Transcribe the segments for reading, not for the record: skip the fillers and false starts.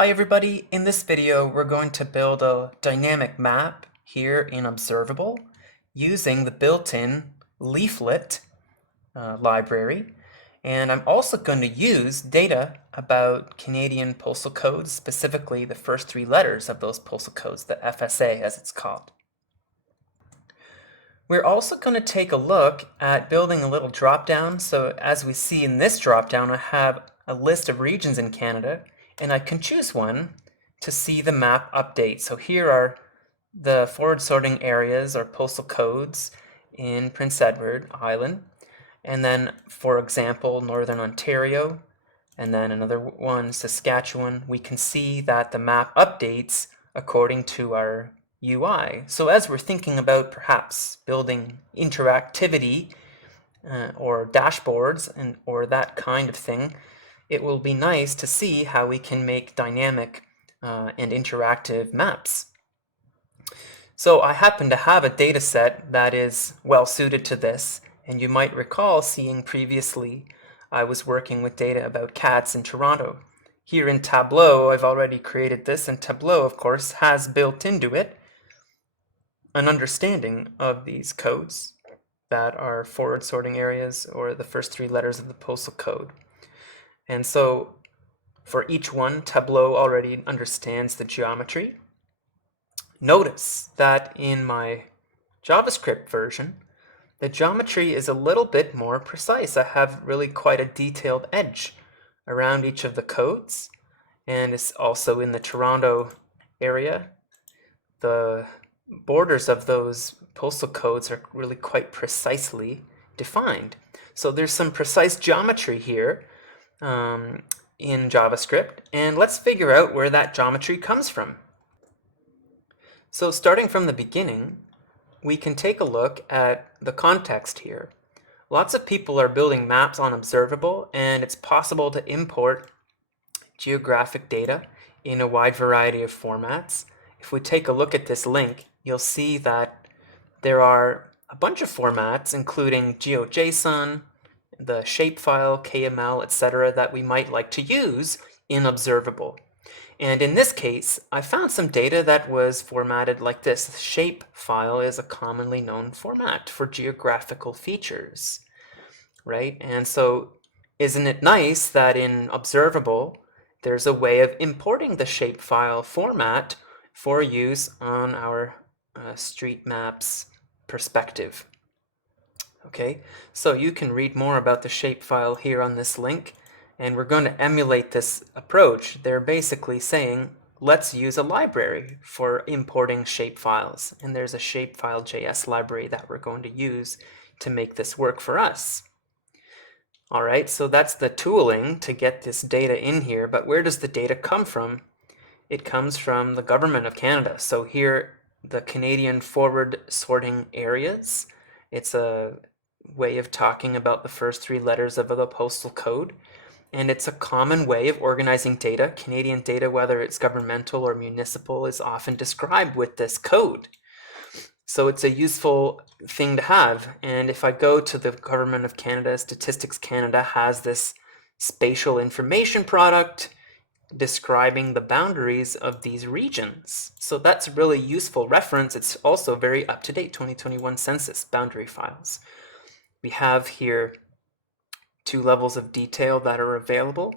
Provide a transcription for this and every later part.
Hi everybody, in this video we're going to build a dynamic map here in Observable using the built-in Leaflet library, and I'm also going to use data about Canadian postal codes, specifically the first three letters of those postal codes, the FSA as it's called. We're also going to take a look at building a little drop-down. So as we see in this drop-down, I have a list of regions in Canada, and I can choose one to see the map update. So here are the forward sorting areas or postal codes in Prince Edward Island. And then, for example, Northern Ontario, and then another one, Saskatchewan. We can see that the map updates according to our UI. So as we're thinking about perhaps building interactivity or dashboards or that kind of thing, it will be nice to see how we can make dynamic and interactive maps. So I happen to have a data set that is well suited to this, and you might recall seeing previously I was working with data about cats in Toronto. Here in Tableau, I've already created this, and Tableau, of course, has built into it an understanding of these codes that are forward sorting areas or the first three letters of the postal code. And so for each one, Tableau already understands the geometry. Notice that in my JavaScript version, the geometry is a little bit more precise. I have really quite a detailed edge around each of the codes, and it's also in the Toronto area. The borders of those postal codes are really quite precisely defined. So there's some precise geometry here in JavaScript, and let's figure out where that geometry comes from. So starting from the beginning, we can take a look at the context here. Lots of people are building maps on Observable, and it's possible to import geographic data in a wide variety of formats. If we take a look at this link, you'll see that there are a bunch of formats, including GeoJSON, the Shapefile, KML, etc., that we might like to use in Observable. And in this case, I found some data that was formatted like this. Shapefile is a commonly known format for geographical features, right? And so isn't it nice that in Observable, there's a way of importing the shapefile format for use on our street maps perspective. Okay, so you can read more about the shapefile here on this link, and we're going to emulate this approach. They're basically saying, let's use a library for importing shapefiles, and there's a shapefile.js library that we're going to use to make this work for us. All right, so that's the tooling to get this data in here, but where does the data come from? It comes from the Government of Canada. So here, the Canadian forward sorting areas. It's a way of talking about the first three letters of the postal code, and it's a common way of organizing data. Canadian data, whether it's governmental or municipal, is often described with this code. So it's a useful thing to have. And if I go to the Government of Canada, Statistics Canada has this spatial information product describing the boundaries of these regions. So that's a really useful reference. It's also very up-to-date 2021 census boundary files. We have here two levels of detail that are available.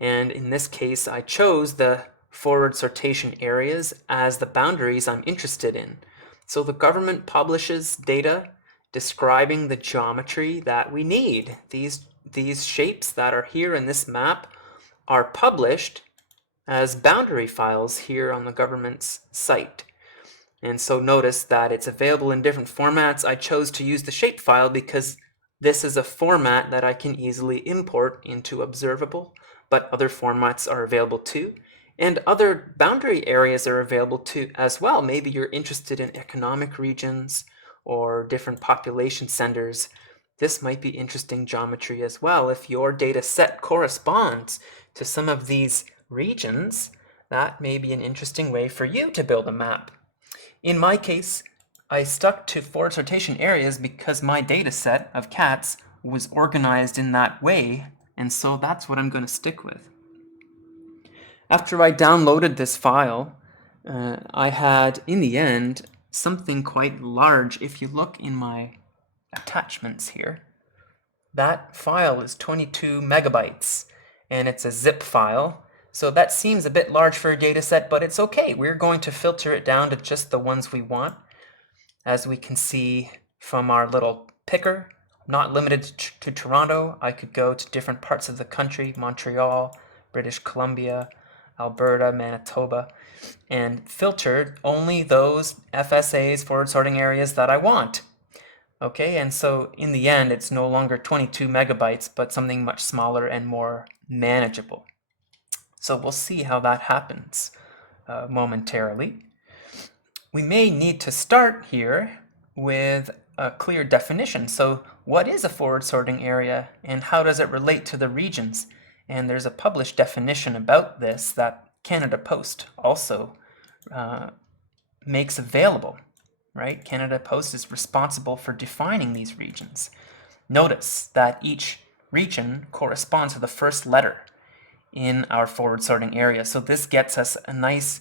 And in this case, I chose the forward sortation areas as the boundaries I'm interested in. So the government publishes data describing the geometry that we need. These shapes that are here in this map are published as boundary files here on the government's site. And so notice that it's available in different formats. I chose to use the shapefile because this is a format that I can easily import into Observable, but other formats are available too. And other boundary areas are available too as well. Maybe you're interested in economic regions or different population centers. This might be interesting geometry as well. If your data set corresponds to some of these regions, that may be an interesting way for you to build a map. In my case, I stuck to forward sortation areas because my data set of cats was organized in that way, and so that's what I'm going to stick with. After I downloaded this file, I had, in the end, something quite large. If you look in my attachments here, that file is 22 megabytes, and it's a zip file. So that seems a bit large for a data set, but it's okay. We're going to filter it down to just the ones we want. As we can see from our little picker, not limited to Toronto. I could go to different parts of the country, Montreal, British Columbia, Alberta, Manitoba, and filter only those FSAs, forward sorting areas, that I want. Okay, and so in the end, it's no longer 22 megabytes, but something much smaller and more manageable. So we'll see how that happens momentarily. We may need to start here with a clear definition. So what is a forward sorting area, and how does it relate to the regions? And there's a published definition about this that Canada Post also makes available, right? Canada Post is responsible for defining these regions. Notice that each region corresponds to the first letter in our forward sorting area. So this gets us a nice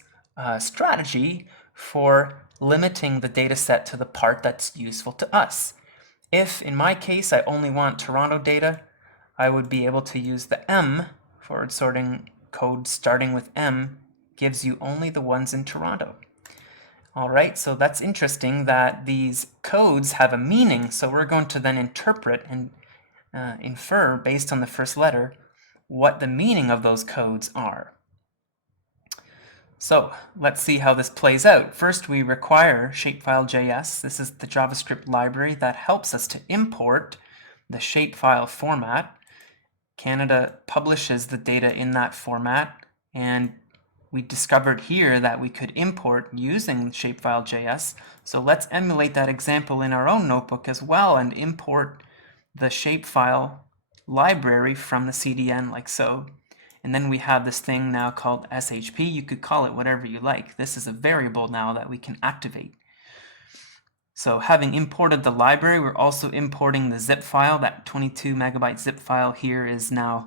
strategy for limiting the data set to the part that's useful to us. If, in my case, I only want Toronto data, I would be able to use the M. Forward sorting code starting with M gives you only the ones in Toronto. All right, so that's interesting that these codes have a meaning, so we're going to then interpret and infer based on the first letter what the meaning of those codes are. So let's see how this plays out. First, we require Shapefile.js. This is the JavaScript library that helps us to import the shapefile format. Canada publishes the data in that format, and we discovered here that we could import using Shapefile.js. So let's emulate that example in our own notebook as well and import the shapefile library from the CDN like so. And then we have this thing now called SHP. You could call it whatever you like. This is a variable now that we can activate. So having imported the library, we're also importing the zip file. That 22 megabyte zip file here is now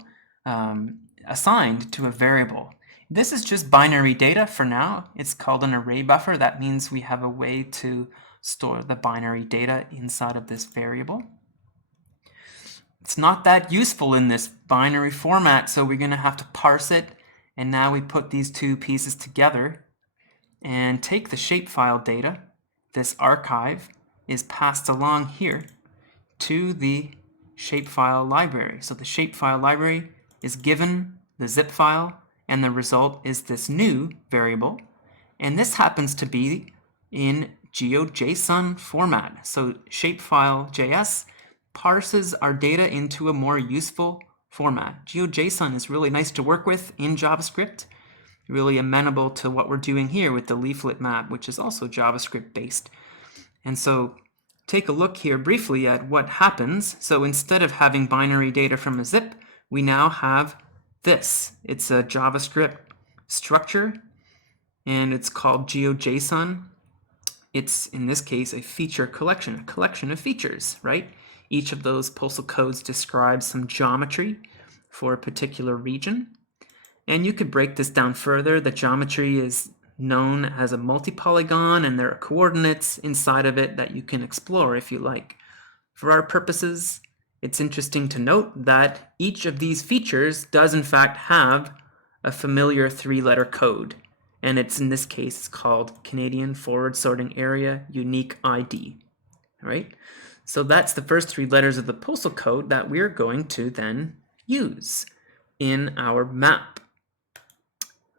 assigned to a variable. This is just binary data for now. It's called an array buffer. That means we have a way to store the binary data inside of this variable. It's not that useful in this binary format, so we're going to have to parse it. And now we put these two pieces together and take the shapefile data. This archive is passed along here to the shapefile library. So the shapefile library is given the zip file, and the result is this new variable. And this happens to be in GeoJSON format. So Shapefile.js parses our data into a more useful format. GeoJSON is really nice to work with in JavaScript, really amenable to what we're doing here with the Leaflet map, which is also JavaScript based. And so take a look here briefly at what happens. So instead of having binary data from a zip, we now have this. It's a JavaScript structure, and it's called GeoJSON. It's, in this case, a feature collection, a collection of features, right? Each of those postal codes describes some geometry for a particular region. And you could break this down further. The geometry is known as a multi-polygon, and there are coordinates inside of it that you can explore if you like. For our purposes, it's interesting to note that each of these features does in fact have a familiar three-letter code. And it's, in this case, called Canadian Forward Sorting Area Unique ID, right? So that's the first three letters of the postal code that we're going to then use in our map.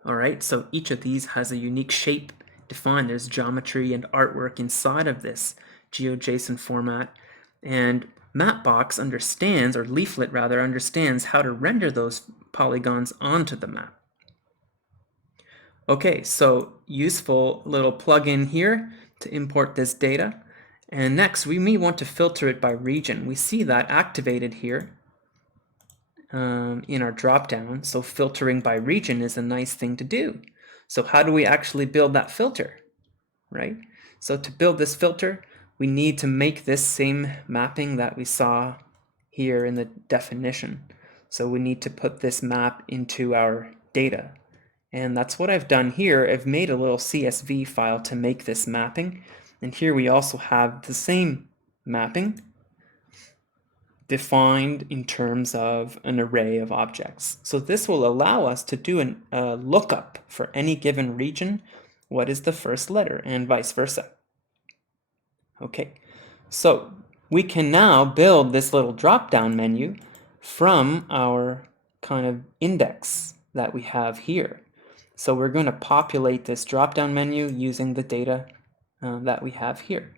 All right, so each of these has a unique shape defined. There's geometry and artwork inside of this GeoJSON format. And Mapbox understands, or Leaflet rather, understands how to render those polygons onto the map. Okay, so useful little plugin here to import this data. And next, we may want to filter it by region. We see that activated here in our dropdown. So filtering by region is a nice thing to do. So how do we actually build that filter, right? So to build this filter, we need to make this same mapping that we saw here in the definition. So we need to put this map into our data. And that's what I've done here. I've made a little CSV file to make this mapping. And here we also have the same mapping defined in terms of an array of objects. So this will allow us to do a lookup for any given region. What is the first letter, and vice versa. Okay, so we can now build this little drop-down menu from our kind of index that we have here. So we're going to populate this drop-down menu using the data that we have here.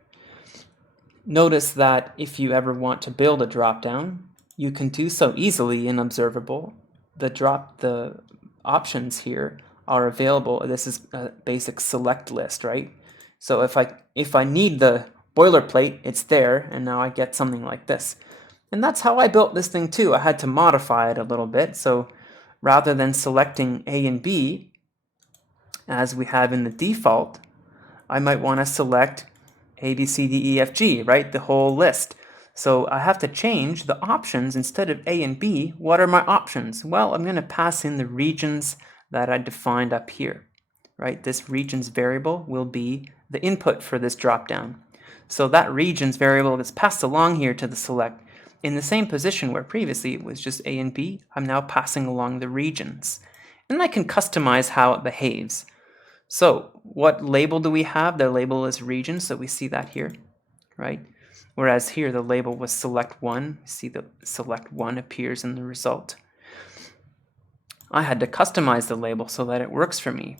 Notice that if you ever want to build a drop-down, you can do so easily in Observable. The options here are available. This is a basic select list, right? So if I need the boilerplate, it's there, and now I get something like this. And that's how I built this thing too. I had to modify it a little bit. So rather than selecting A and B, as we have in the default, I might want to select A, B, C, D, E, F, G, right? The whole list. So I have to change the options. Instead of A and B, what are my options? Well, I'm going to pass in the regions that I defined up here, right? This regions variable will be the input for this dropdown. So that regions variable is passed along here to the select. In the same position where previously it was just A and B, I'm now passing along the regions. And I can customize how it behaves. So what label do we have? The label is region, so we see that here, right? Whereas here the label was select one. See the select one appears in the result. I had to customize the label so that it works for me.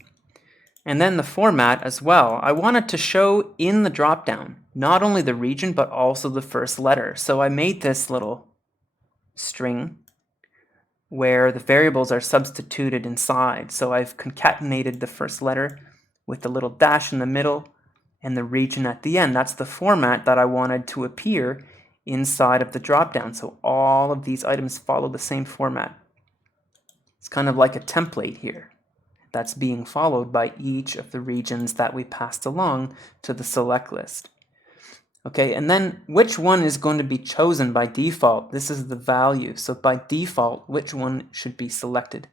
And then the format as well. I wanted to show in the dropdown not only the region but also the first letter. So I made this little string where the variables are substituted inside. So I've concatenated the first letter with the little dash in the middle and the region at the end. That's the format that I wanted to appear inside of the dropdown. So all of these items follow the same format. It's kind of like a template here that's being followed by each of the regions that we passed along to the select list. Okay, and then which one is going to be chosen by default? This is the value. So by default, which one should be selected?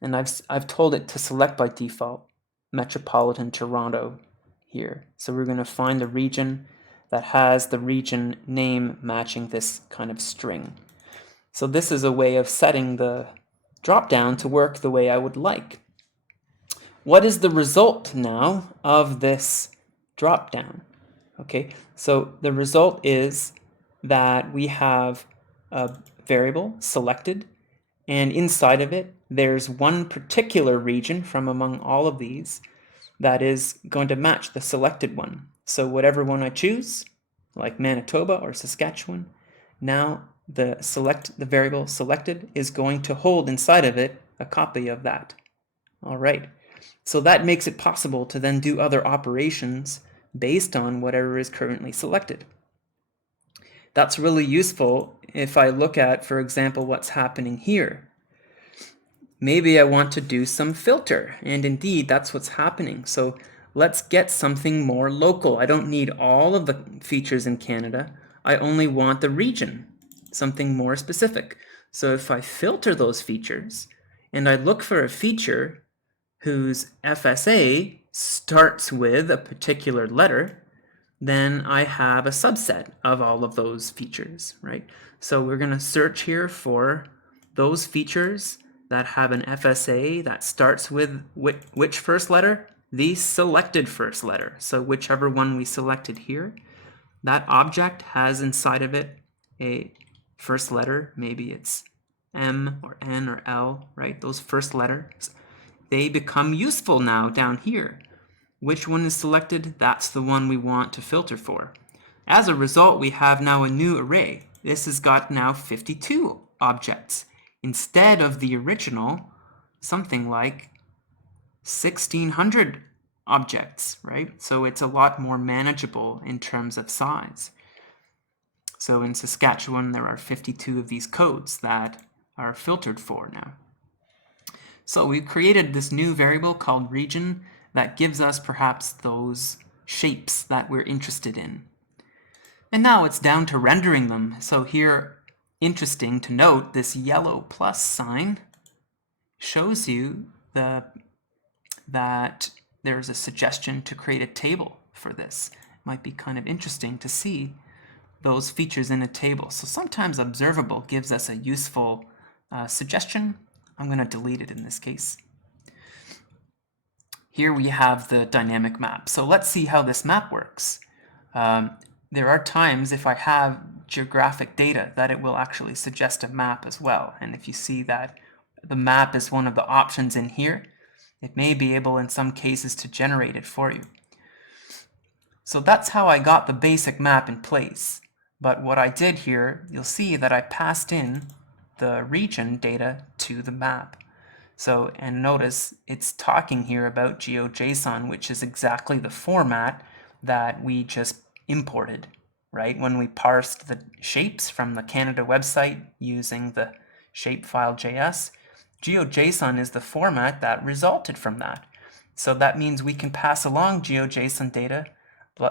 And I've told it to select by default Metropolitan Toronto here. So we're going to find the region that has the region name matching this kind of string. So this is a way of setting the dropdown to work the way I would like. What is the result now of this dropdown? Okay, so the result is that we have a variable selected, and inside of it there's one particular region from among all of these that is going to match the selected one. So whatever one I choose, like Manitoba or Saskatchewan, now the variable selected is going to hold inside of it a copy of that. All right, so that makes it possible to then do other operations based on whatever is currently selected. That's really useful if I look at, for example, what's happening here. Maybe I want to do some filter, and indeed that's what's happening. So let's get something more local. I don't need all of the features in Canada. I only want the region, something more specific. So if I filter those features and I look for a feature whose FSA starts with a particular letter, then I have a subset of all of those features, right? So we're going to search here for those features that have an FSA that starts with which first letter? The selected first letter. So whichever one we selected here, that object has inside of it a first letter. Maybe it's M or N or L, right? Those first letters, they become useful now down here. Which one is selected? That's the one we want to filter for. As a result, we have now a new array. This has got now 52 objects instead of the original something like 1,600 objects, right? So it's a lot more manageable in terms of size. So in Saskatchewan, there are 52 of these codes that are filtered for now. So we've created this new variable called region that gives us perhaps those shapes that we're interested in. And now it's down to rendering them. So here, interesting to note, this yellow plus sign shows you the that there's a suggestion to create a table for this. It might be kind of interesting to see those features in a table. So sometimes Observable gives us a useful suggestion. I'm going to delete it in this case. Here we have the dynamic map. So let's see how this map works. There are times if I have geographic data that it will actually suggest a map as well. And if you see that the map is one of the options in here, it may be able in some cases to generate it for you. So that's how I got the basic map in place. But what I did here, you'll see that I passed in the region data to the map. So, and notice it's talking here about GeoJSON, which is exactly the format that we just imported, right? When we parsed the shapes from the Canada website using the Shapefile.js, GeoJSON is the format that resulted from that. So that means we can pass along GeoJSON data,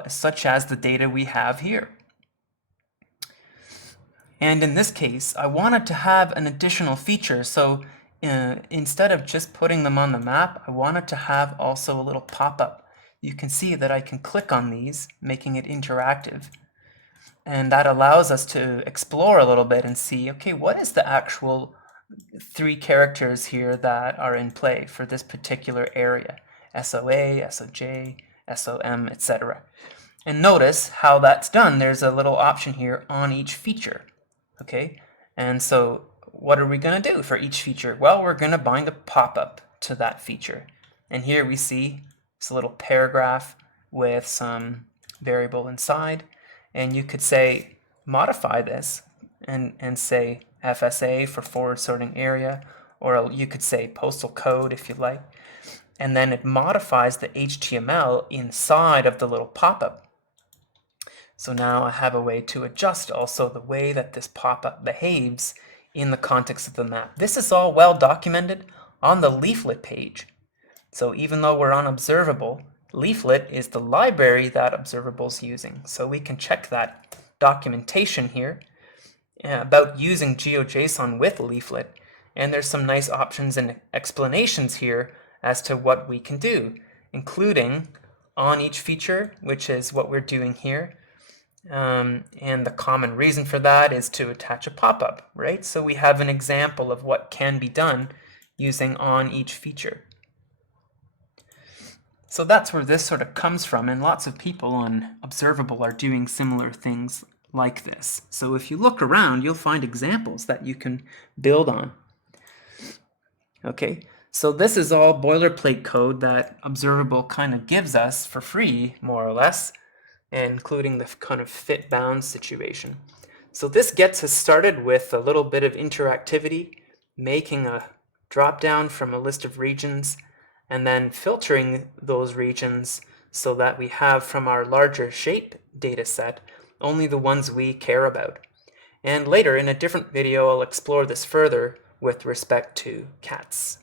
such as the data we have here. And in this case, I wanted to have an additional feature. So instead of just putting them on the map, I wanted to have also a little pop-up. You can see that I can click on these, making it interactive. And that allows us to explore a little bit and see, okay, what is the actual 3 characters here that are in play for this particular area? SOA, SOJ, SOM, etc. And notice how that's done. There's a little option here on each feature. Okay, and so what are we going to do for each feature? Well, we're going to bind a pop-up to that feature. And here we see this little paragraph with some variable inside. And you could say, modify this and say FSA for forward sorting area, or you could say postal code if you like. And then it modifies the HTML inside of the little pop-up. So now I have a way to adjust also the way that this pop-up behaves in the context of the map. This is all well documented on the Leaflet page. So even though we're on Observable, Leaflet is the library that Observable's using. So we can check that documentation here about using GeoJSON with Leaflet. And there's some nice options and explanations here as to what we can do, including on each feature, which is what we're doing here. And the common reason for that is to attach a pop-up, right? So we have an example of what can be done using on each feature. So that's where this sort of comes from, and lots of people on Observable are doing similar things like this. So if you look around, you'll find examples that you can build on. Okay, so this is all boilerplate code that Observable kind of gives us for free, more or less, including the kind of fit bound situation. So this gets us started with a little bit of interactivity, making a drop down from a list of regions, and then filtering those regions so that we have from our larger shape data set only the ones we care about. And later in a different video I'll explore this further with respect to cats.